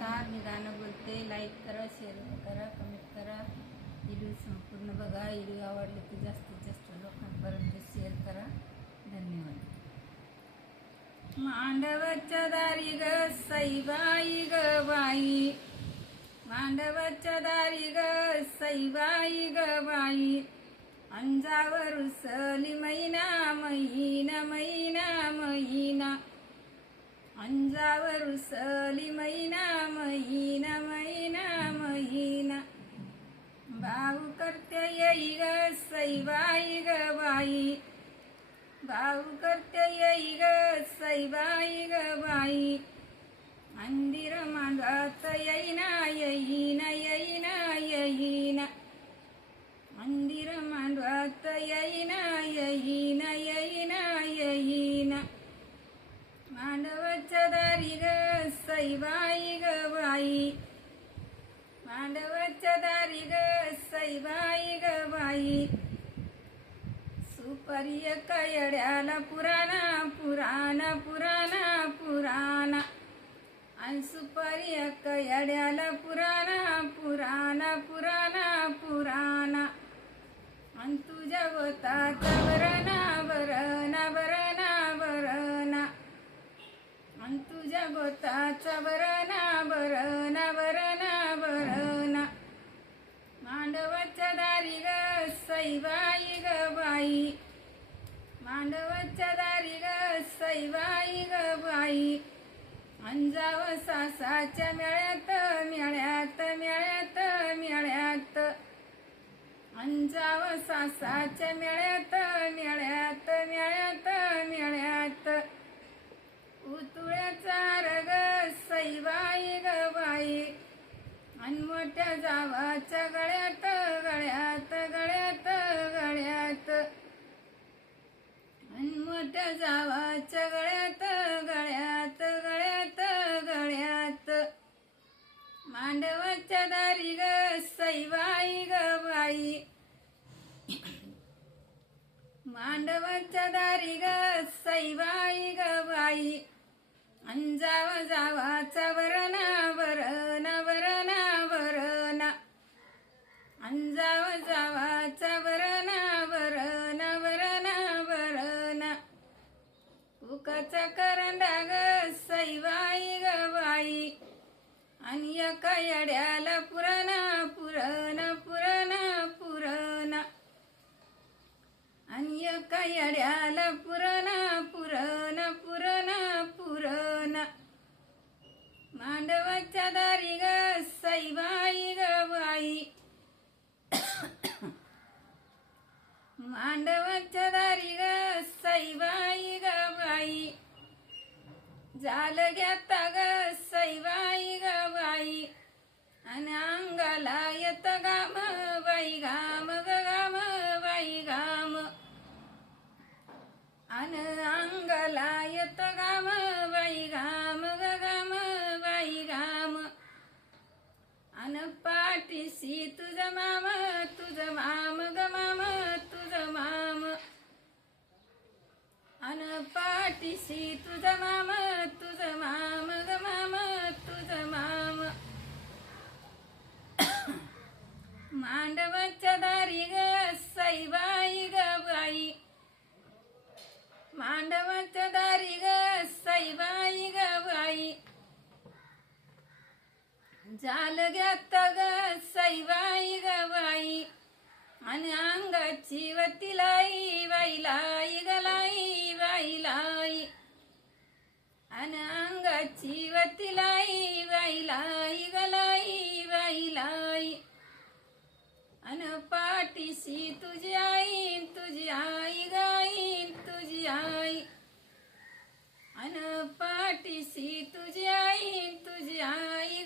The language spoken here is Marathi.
नमस्कार, मी गाणं बोलते. लाईक करा, शेअर करा, कमेंट करा. व्हिडिओ संपूर्ण बघा. व्हिडिओ आवडले तर जास्तीत जास्त लोकांपर्यंत शेअर करा. धन्यवाद. मांडवाच्या दारी ग सईबाई ग बाई, मांडवाच्या दारी ग सईबाई ग बाई, अंजावर उसली मैना मैना मैना मैना, अंजावर उसली मैना मैना मैना मैना, भाऊ करते येई ग सईबाई ग बाई, भाऊ करते येई ग सईबाई ग बाई, मंदिर मांडवात येईना येईना येईना येईना, मंदिर मांडवात येईना येईना येईना येईना, मांडवाच्या दारी ग सईबाई ग बाई, मांडवाच्या दारी ग सईबाई ग बाई, सुपारी कयड्याला पुराणा पुराणा पुराणा पुराणा, आणि सुपारी कयड्याला पुराणा पुराणा पुराणा पुराणा, आणि तुझ्या गोताचा बरणा बरणा बरणा बरणा, आणि तुझ्या गोताचा बरणा बरणा बरणा बरणा, मांडवाच्या दारी ग सईबाई ग बाई, मांडवाच्या दारी ग सईबाई ग बाई, अंजाव सासाच्या मेळ्यात मेळ्यात मेळ्यात मेळ्यात, अंजाव सासाच्या मेळ्यात मेळ्यात मेळ्यात मेळ्यात, उतुळ्याचा रग सईबाई ग बाई, आणि मोठ्या जावाच्या गळ्यात गळ्यात गळ्यात गळ्यात, आणि मोठ्या जावाच्या गळ्यात गळ्यात गळ्यात गळ्यात, मांडवाच्या दारी ग सईबाई ग बाई, मांडवाच्या दारी ग सईबाई ग बाई, अंजाव जावाचा बरणा बरणा बरणा बरणा, अंजाव जावाचा बरणा बरणा बरणा बरणा, उकाचा करंडा ग सईबाई ग बाई, आणि एका येड्याला पुराणा पुराणा पुराणा पुराणा, आणि एका येड्याला पुराणा पुराणा पुराणा पुराणा, मांडवाच्या दारी ग सईबाई ग बाई, मांडवाच्या दारी ग सईबाई ग बाई, झालं घेता ग सईबाई ग बाई, आणि अंगाला येत गाम बाई गाम ग गाम बाई गाम, आणि अंगाला येत गाम बाई गाम ग गाम बाई गाम, आणि पाठीशी तुझं माम ग माम तुझं माम, आणि पाठीशी तुझं माम ग माम तुझं माम, मांडवाच्या दारी ग सईबाई ग बाई, मांडवाच्या दारी ग सईबाई ग बाई, झालं घेत ग सईबाई ग बाई, आणि अंगाची वती लाई बाई लाई ग लाई बाई लाई, आणि अंगाची वती लाई बाई लाई ग लाई बाई लाई, आणि पाठीशी तुझी आई गाईन तुझी आई, आणि पाठीशी तुझी आई गाई